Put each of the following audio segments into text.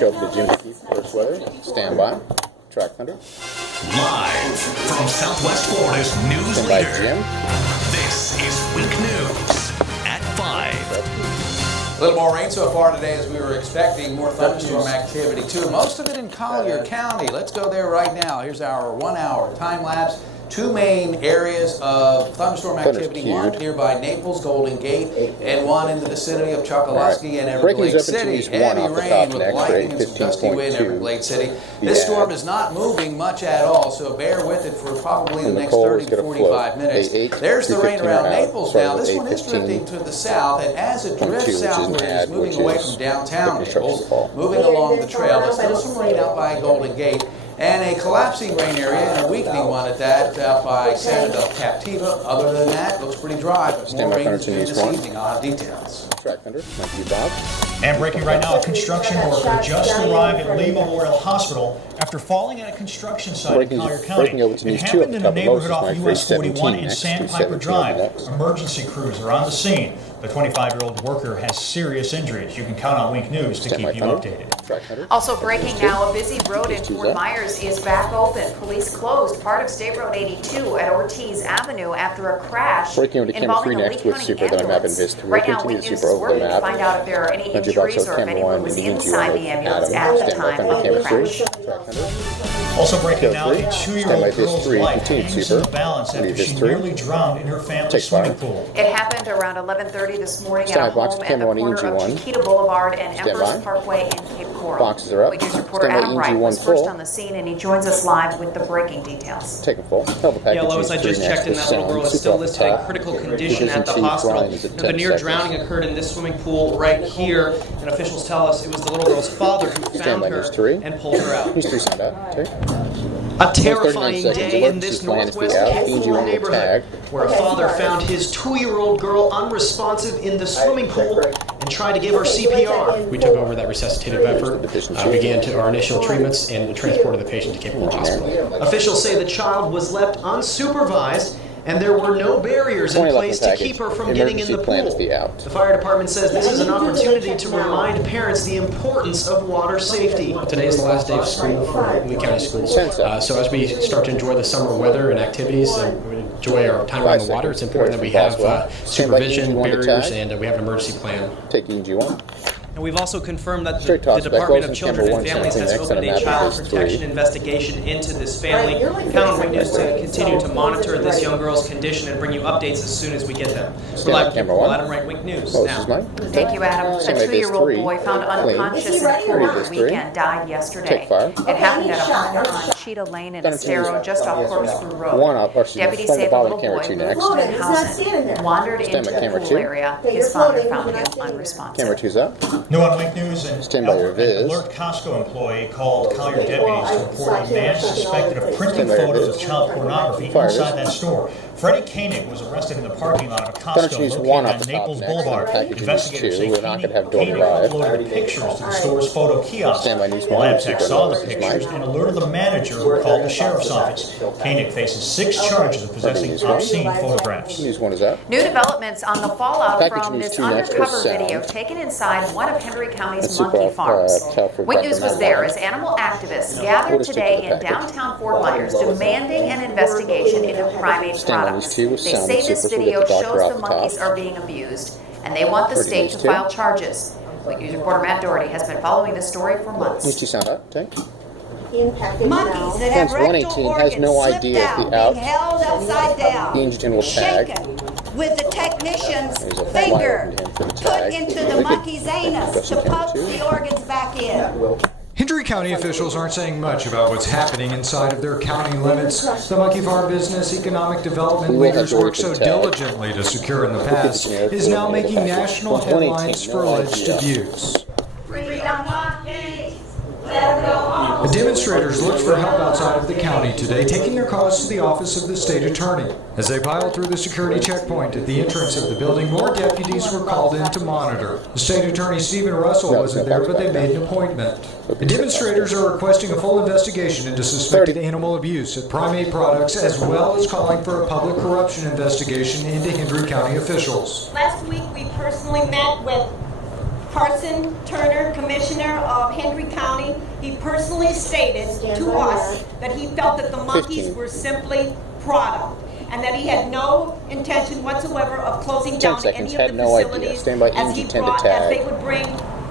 show up to Jim Dickey, first weather. Stand by. Track Thunder. Live from Southwest Florida's news Stand by, leader. Jim. This is Week News at 5. A little more rain so far today as we were expecting. More thunderstorm activity too. Most of it in Collier County. Let's go there right now. Here's our 1 hour time lapse. Two main areas of thunderstorm activity, one nearby Naples, Golden Gate, and one in the vicinity of Chokoloskee and Everglades City. Heavy rain with lightning and some gusty wind in Everglades City. This storm is not moving much at all, so bear with it for probably the next 30 to 45 minutes. There's the rain around Naples now. This one is drifting to the south, and as it drifts southward, it's moving away from downtown Naples, moving along the trail. There's still some rain out by Golden Gate. And a collapsing rain area and a weakening one at that out by Santa Del Captiva. Other than that, looks pretty dry, but more rain this evening. I'll have details. Track Thunder. Thank you, Bob. And breaking right now, a construction worker just arrived at Lee Memorial Hospital after falling at a construction site in Collier County. It happened in the neighborhood off US 41 in Sandpiper Drive. Emergency crews are on the scene. The 25-year-old worker has serious injuries. You can count on Wink News to keep you updated. Also breaking now, a busy road in Fort Myers is back open. Police closed part of State Road 82 at Ortiz Avenue after a crash involving a Lee County ambulance. Right now, Wink News is working to find out if there are any injuries or if anyone was inside the ambulance at the time of the crash. Also breaking now, a 2-year-old girl's life hangs in the balance after she nearly drowned in her family's swimming pool. It happened around 11:30 this morning at a home at the corner of Chiquita Boulevard and Empress Parkway in Cape Coral. Boxes are up. Wake News reporter Adam Wright was first on the scene, and he joins us live with the breaking details. Take a full. Yeah, Lois, I just checked in. That little girl is still listed in critical condition at the hospital. The near drowning occurred in this swimming pool right here, and officials tell us it was the little girl's father who found her and pulled her out. A terrifying day in this northwest Cape Coral neighborhood, where a father found his 2-year-old girl unresponsive in the swimming pool and tried to give her CPR. We took over that resuscitative effort, began our initial treatments, and transported the patient to Cape Coral Hospital. Officials say the child was left unsupervised, and there were no barriers in place to keep her from getting in the pool. The fire department says this is an opportunity to remind parents the importance of water safety. Today is the last day of school for Lee County schools. So as we start to enjoy the summer weather and activities and enjoy our time around the water, it's important that we have supervision, barriers, and we have an emergency plan. Take EG1. And we've also confirmed that the Department of Children and Families has opened a child protection investigation into this family. Count on Wink News to continue to monitor this young girl's condition and bring you updates as soon as we get them. For live camera, Adam Wright, Wink News. Now. Thank you, Adam. A 2-year-old boy found unconscious in a pool over the weekend died yesterday. It happened at a home on Cheetah Lane in Estero, just off Corkscrew Road. Deputies say the little boy moved to Manhausen, wandered into the pool area. His father found him unresponsive. Camera 2's up. New on Wink News, an alert Costco employee called Collier deputies to report a man suspected of printing photos of child pornography inside that store. Freddie Koenig was arrested in the parking lot of a Costco located on Naples Boulevard. Investigators say Koenig uploaded pictures to the store's photo kiosk. Lab tech saw the pictures and alerted the manager, who called the sheriff's office. Koenig faces 6 charges of possessing obscene photographs. New developments on the fallout from this undercover video taken inside one of Henry County's monkey farms. Wink News was there as animal activists gathered today in downtown Fort Myers demanding an investigation into primate products. They say this video shows the monkeys are being abused, and they want the state to file charges. Wink News reporter Matt Doherty has been following this story for months. Monkeys that have rectal organs slipped out, being held upside down, shaken, with the technician's finger put into the monkey's anus to poke the organs back in. Hendry County officials aren't saying much about what's happening inside of their county limits. The monkey farm business economic development leaders worked so diligently to secure in the past is now making national headlines for alleged abuse. The demonstrators looked for help outside of the county today, taking their cause to the office of the state attorney. As they piled through the security checkpoint at the entrance of the building, more deputies were called in to monitor. The state attorney, Stephen Russell, wasn't there, but they made an appointment. The demonstrators are requesting a full investigation into suspected animal abuse at primate products, as well as calling for a public corruption investigation into Hendry County officials. Last week, we personally met with Carson Turner, Commissioner of Hendry County, he personally stated to us that he felt that the monkeys 15. were simply product, and that he had no intention whatsoever of closing 10 down seconds, any had of the no idea. facilities Stand by as EMG he 10 to brought, tag. as they would bring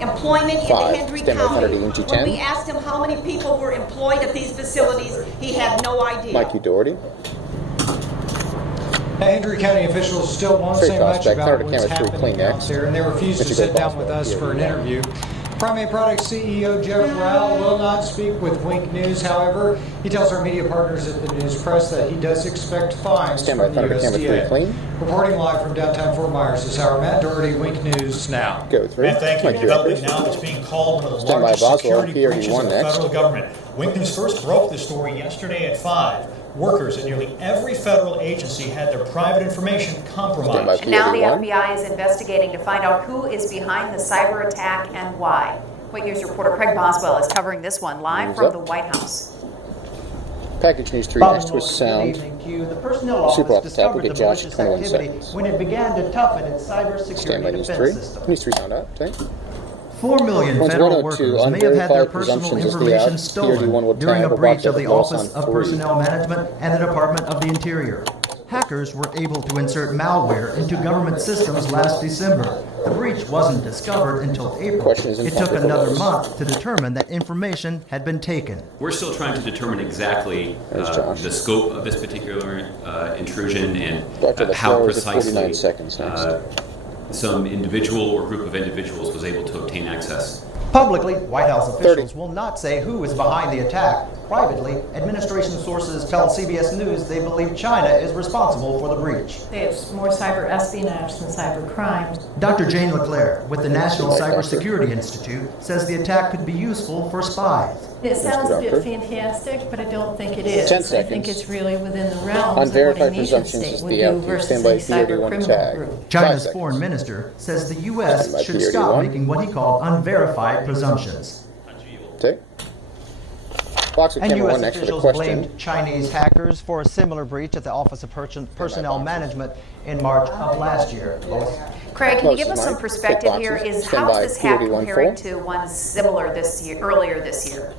employment 5. into Hendry Stand by thunder County. to EMG When 10. we asked him how many people were employed at these facilities, he had no idea. Mikey Doherty. Hendry County officials still won't Straight say toss much back, about Carter what's camera 3, happening clean out next. there, and they refuse to Mr. sit Greg down with Boswell, us here for an we go. interview. Primate Products CEO Jeff Rowell will not speak with Wink News. However, he tells our media partners at the News Press that he does expect fines Stand by from the thunder camera 3, USDA. clean. Reporting live from downtown Fort Myers is our Matt Doherty, Wink News Now. Go 3. And thank you. Mikey Developing Rogers. now, it's being called one of the Stand by largest Boswell, security PRD1 breaches of the next. federal government. Wink News first broke this story yesterday at 5. Workers at nearly every federal agency had their private information compromised. Now the PRD1. FBI is investigating to find out who is behind the cyber attack and why. Wait News reporter Craig Boswell is covering this one live News from up. the White House. Package News 3 next with sound. The personnel Super office off the top, we discovered get the Josh malicious at 21 activity seconds. when it began to toughen its Stand by cybersecurity News defense 3. system. News 3 sound up. Take. 4 million One's federal 102, workers may have had their unverified personal presumptions is the information out. stolen PRD1 will during a tag, breach of Robots the loss Office on of 3. Personnel Management and the Department of the Interior. Hackers were able to insert malware into government systems last December. The breach wasn't discovered until April. Question is in It took conflict another of month to determine that information had been taken. We're still trying to determine exactly There's Josh. the scope of this particular intrusion and Dr. how LaFleur is at precisely 49 seconds next. some individual or group of individuals was able to obtain access. Publicly, White House 30. officials will not say who is behind the attack. Privately, administration sources tell CBS News they believe China is responsible for the breach. There's more cyber espionage than cyber crimes. Dr. Jane LeClaire with the National Cybersecurity Institute says the attack could be useful for spies. It sounds a bit Doctor. fantastic, but I don't think it is. 10 I think seconds. it's really within the realms Unverified of what a nation presumptions state is would the do out. versus Stand by a cyber PRD1 criminal tag. group. China's 5 foreign seconds. minister says the U.S. Stand by should stop PRD1. making what he called unverified presumptions. Take. Box with And camera U.S. 1 next for the officials question. blamed Chinese hackers for a similar breach at the Office of Personnel Management in March of last year. Lois? Craig, can you Close give to us some Mike. perspective Take here? boxes. Is Stand how is by this hack PRD1 comparing full. to one similar this year, earlier this year?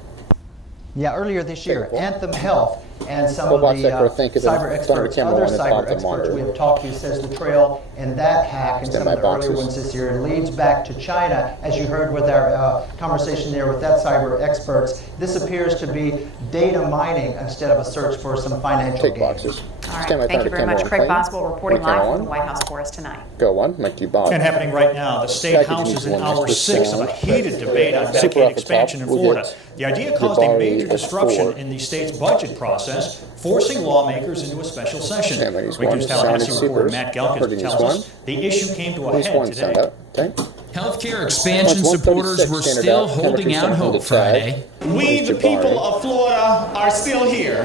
Yeah, earlier this year, Careful. Anthem Health and some Well, of box the that for think of the cyber thunder experts, camera other on the top cyber of the experts monitor. we have talked to says the trail in that hack and Stand some of by the earlier boxes. ones this year leads back to China. As you heard with our conversation there with that cyber experts, this appears to be data mining instead of a search for some financial Take gain. boxes. All right, Stand by thank thunder you very camera much. 1 Craig clean. Boswell reporting Camera live from 1. the White House for us tonight. Go 1. Mikey Bob. And happening right now, the State Package House News is in 1 hour next with 6 of a sound. heated debate on Super Medicaid off the expansion top, in we'll Florida. get The idea caused a major Jabari at disruption 4. in the state's budget process, forcing lawmakers into a special session. Stand by News Wake 1, News sound Tallahassee and reporter supers. Matt Gelkes Pretty News tells 1. us the issue came to a News head 1 sound today. up. Okay. Healthcare expansion That's 136 supporters were standard still out. Camera holding 2 out sound hope to tag. Friday. We, the people of Florida, are still here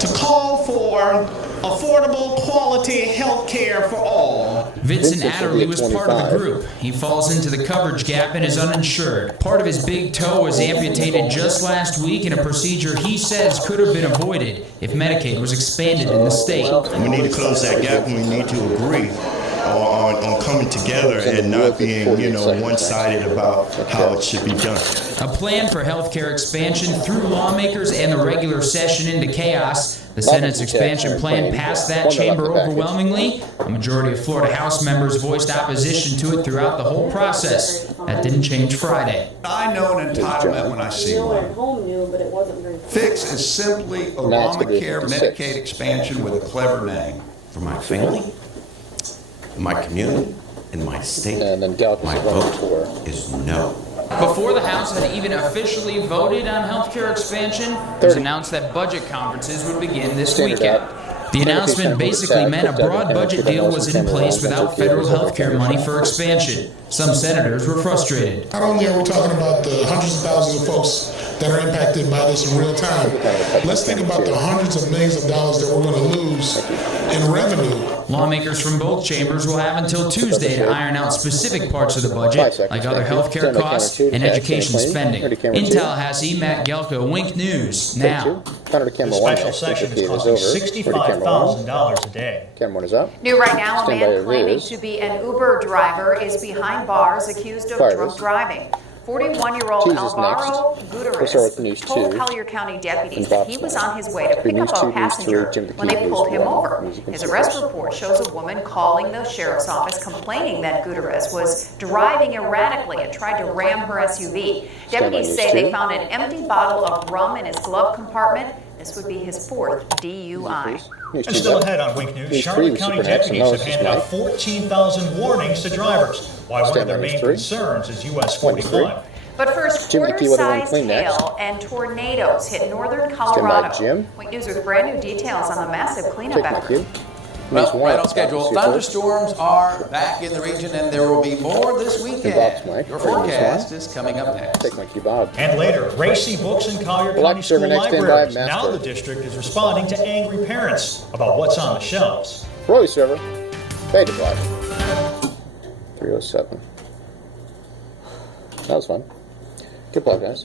to call for affordable, quality health care for all. Vincent Vincent will Adderley be was at part of the 25. group. He falls into the coverage gap and is uninsured. Part of his big toe was amputated just last week in a procedure he says could have been avoided if Medicaid was expanded in the state. We need to close that gap and we need to agree on coming together and not being, one-sided about how it should be done. A plan for healthcare expansion threw lawmakers and the regular session into chaos. The Senate's expansion plan passed that chamber overwhelmingly. A majority of Florida House members voiced opposition to it throughout the whole process. That didn't change Friday. I know an entitlement when I see one. Fix is simply Obamacare Medicaid expansion with a clever name. For my family, my community, and my state, And then Gallup my is at 104. vote is no. Before the House had even officially voted on healthcare expansion, it was announced that budget conferences would begin this Standard weekend. out. The announcement basically meant a broad budget deal was in place without federal healthcare money for expansion. Some senators were frustrated. Not only are we talking about the hundreds of thousands of folks that are impacted by this in real time, let's think about the hundreds of millions of dollars that we're going to lose in revenue. Lawmakers from both chambers will have until Tuesday to iron out specific parts of the budget, like other healthcare costs and education spending. In Tallahassee, Matt Gelko, Wink News, now. The special session is costing $65,000 a day. Camera 1 is up. New right now, a Stand by man your claiming viz. to be an Uber driver is behind bars accused of Fire drunk this. driving. 41-year-old Tease is Alvaro next. We'll start with News Gutierrez told 2. Collier County deputies And that he was on his way to Be pick up News a 2, News passenger 3, Jim when they McKee, pulled News him 1, over. Music and His Sports. arrest report shows a woman calling the sheriff's office complaining that Gutierrez was driving erratically and tried to ram her SUV. Deputies say they found an empty bottle of rum in his glove compartment. This would be his fourth DUI. And still ahead on Week News, Charlotte County deputies have handed out 14,000 warnings to drivers. Why one of their main concerns is US 41. But first, Jim McKee, weather and quarter-sized clean next. hail and tornadoes hit northern Jim. Colorado. Wait News with brand new details on the massive cleanup Take effort. McKee. Well, News right 1, on schedule. News 4. Thunderstorms are back in the region, and there will be more this weekend. Bob's Mike. Your News 1. forecast is coming up next. Take McKee, Bob. And later, Racy Books and Collier We'll like County to serve School our next stand by Libraries. Master. Now the district is responding to angry parents about what's on the shelves. Roy server. Beta Black. 307. That was fun. Good plug, guys.